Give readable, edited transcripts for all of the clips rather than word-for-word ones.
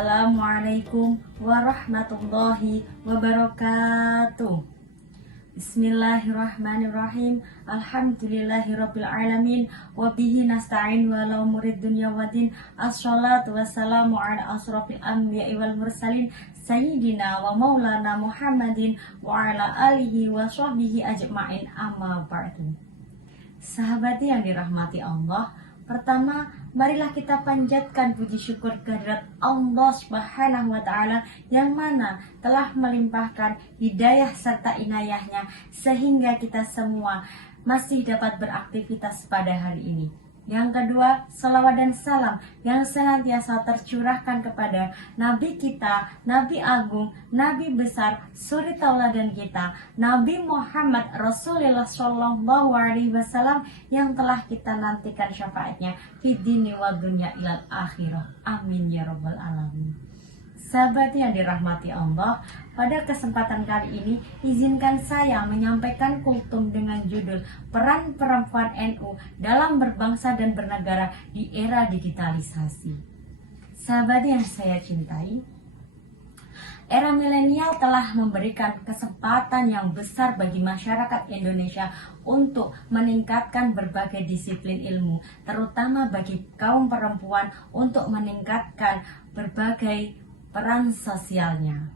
Assalamualaikum warahmatullahi wabarakatuh. Bismillahirrahmanirrahim. Alhamdulillahirabbil alamin wa bihi nasta'in wa la umurid dunya waddin. Assalatu wassalamu ala asrofil anbiya'i wal mursalin sayyidina wa maulana Muhammadin wa ala alihi wa sahbihi ajma'in, amma ba'du. Sahabat yang dirahmati Allah, pertama, marilah kita panjatkan puji syukur kehadirat Allah Subhanahu wa Ta'ala yang mana telah melimpahkan hidayah serta inayahnya sehingga kita semua masih dapat beraktivitas pada hari ini. Yang kedua, salawat dan salam yang senantiasa tercurahkan kepada Nabi kita, Nabi Agung, Nabi besar, suri tauladan kita, Nabi Muhammad Rasulullah Shallallahu Alaihi Wasallam yang telah kita nantikan syafaatnya fid dini wa dunya ilal akhirah. Amin ya rabbal alamin. Sahabat yang dirahmati Allah, pada kesempatan kali ini izinkan saya menyampaikan kultum dengan judul Peran Perempuan NU dalam Berbangsa dan Bernegara di Era Digitalisasi. Sahabat yang saya cintai, era milenial telah memberikan kesempatan yang besar bagi masyarakat Indonesia untuk meningkatkan berbagai disiplin ilmu, terutama bagi kaum perempuan untuk meningkatkan berbagai peran sosialnya.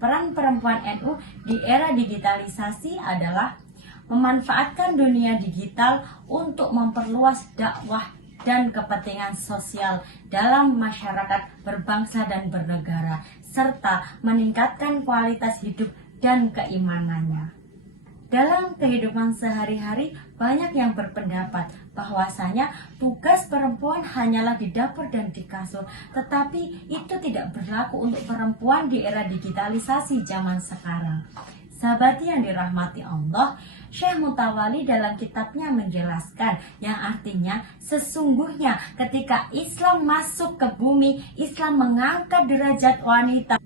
Peran perempuan NU di era digitalisasi adalah memanfaatkan dunia digital untuk memperluas dakwah dan kepentingan sosial dalam masyarakat berbangsa dan bernegara, serta meningkatkan kualitas hidup dan keimanannya. Dalam kehidupan sehari-hari, banyak yang berpendapat bahwasanya tugas perempuan hanyalah di dapur dan di kasur, tetapi itu tidak berlaku untuk perempuan di era digitalisasi zaman sekarang. Sahabat yang dirahmati Allah, Syekh Mutawali dalam kitabnya menjelaskan yang artinya sesungguhnya ketika Islam masuk ke bumi, Islam mengangkat derajat wanita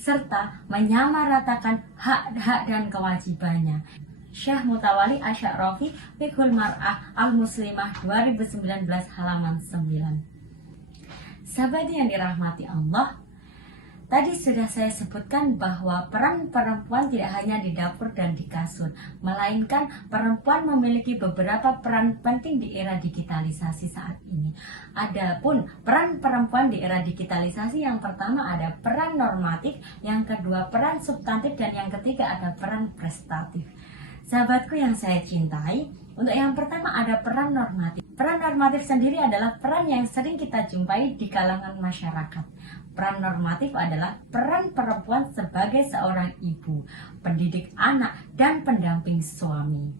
serta menyamaratakan hak-hak dan kewajibannya. Syekh Mutawali Asy'arafi Fiqhul Mar'ah Al-Muslimah 2019 halaman 9. Sahabat yang dirahmati Allah, tadi sudah saya sebutkan bahwa peran perempuan tidak hanya di dapur dan di kasur, melainkan perempuan memiliki beberapa peran penting di era digitalisasi saat ini. Adapun peran perempuan di era digitalisasi, yang pertama ada peran normatif, yang kedua peran substantif, dan yang ketiga ada peran prestatif. Sahabatku yang saya cintai, untuk yang pertama ada peran normatif. Peran normatif sendiri adalah peran yang sering kita jumpai di kalangan masyarakat. Peran normatif adalah peran perempuan sebagai seorang ibu, pendidik anak, dan pendamping suami.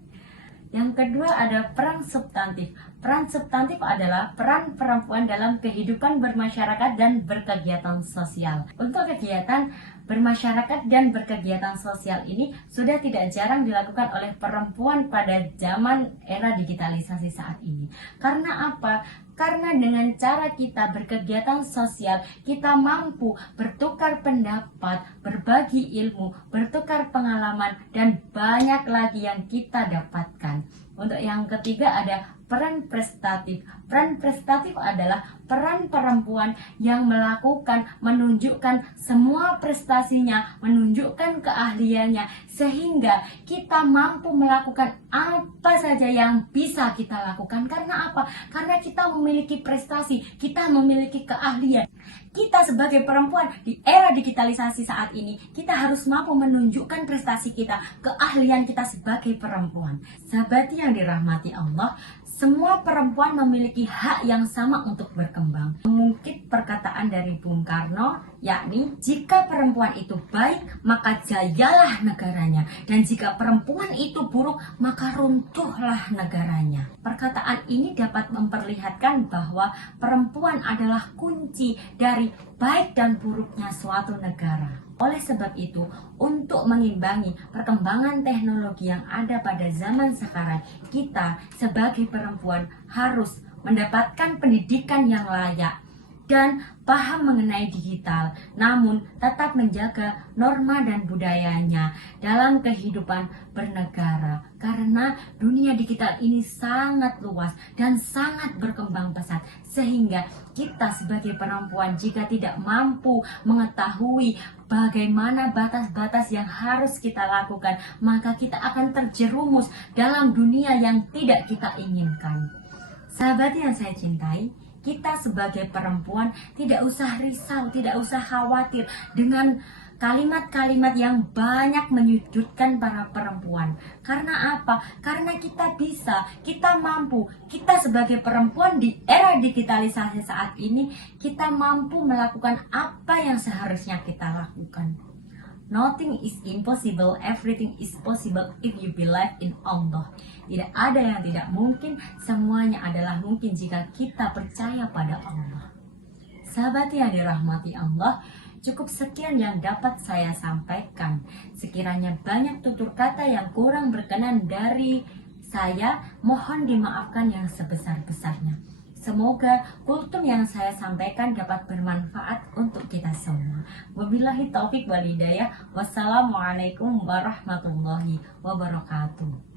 Yang kedua ada peran substantif. Peran substantif adalah peran perempuan dalam kehidupan bermasyarakat dan berkegiatan sosial. Untuk kegiatan bermasyarakat dan berkegiatan sosial ini sudah tidak jarang dilakukan oleh perempuan pada zaman era digitalisasi saat ini. Karena apa? Karena dengan cara kita berkegiatan sosial, kita mampu bertukar pendapat, berbagi ilmu, bertukar pengalaman, dan banyak lagi yang kita dapatkan. Untuk yang ketiga ada peran prestatif. Peran prestatif adalah peran perempuan yang melakukan, menunjukkan semua prestasinya, menunjukkan keahliannya, sehingga kita mampu melakukan apa saja yang bisa kita lakukan. Karena apa? Karena kita memiliki prestasi, kita memiliki keahlian. Kita sebagai perempuan di era digitalisasi saat ini, kita harus mampu menunjukkan prestasi kita, keahlian kita sebagai perempuan. Sahabat yang dirahmati Allah, semua perempuan memiliki hak yang sama untuk berkembang. Mengutip perkataan dari Bung Karno, yakni jika perempuan itu baik, maka jayalah negaranya. Dan jika perempuan itu buruk, maka runtuhlah negaranya. Perkataan ini dapat memperlihatkan bahwa perempuan adalah kunci dari baik dan buruknya suatu negara. Oleh sebab itu, untuk mengimbangi perkembangan teknologi yang ada pada zaman sekarang, kita sebagai perempuan harus mendapatkan pendidikan yang layak. dan paham mengenai digital, namun tetap menjaga norma dan budayanya dalam kehidupan bernegara. Karena dunia digital ini sangat luas dan sangat berkembang pesat, sehingga kita sebagai perempuan jika tidak mampu mengetahui bagaimana batas-batas yang harus kita lakukan, maka kita akan terjerumus dalam dunia yang tidak kita inginkan. Sahabat yang saya cintai, kita sebagai perempuan tidak usah risau, tidak usah khawatir dengan kalimat-kalimat yang banyak menyudutkan para perempuan. Karena apa? Karena kita bisa, kita mampu. Kita sebagai perempuan di era digitalisasi saat ini, kita mampu melakukan apa yang seharusnya kita lakukan. Nothing is impossible, everything is possible if you believe in Allah. Tidak ada yang tidak mungkin, semuanya adalah mungkin jika kita percaya pada Allah. Sahabat yang dirahmati Allah, cukup sekian yang dapat saya sampaikan. Sekiranya banyak tutur kata yang kurang berkenan dari saya, mohon dimaafkan yang sebesar-besarnya. Semoga kultum yang saya sampaikan dapat bermanfaat untuk kita semua. Wabillahi taufik wal hidayah. Wassalamualaikum warahmatullahi wabarakatuh.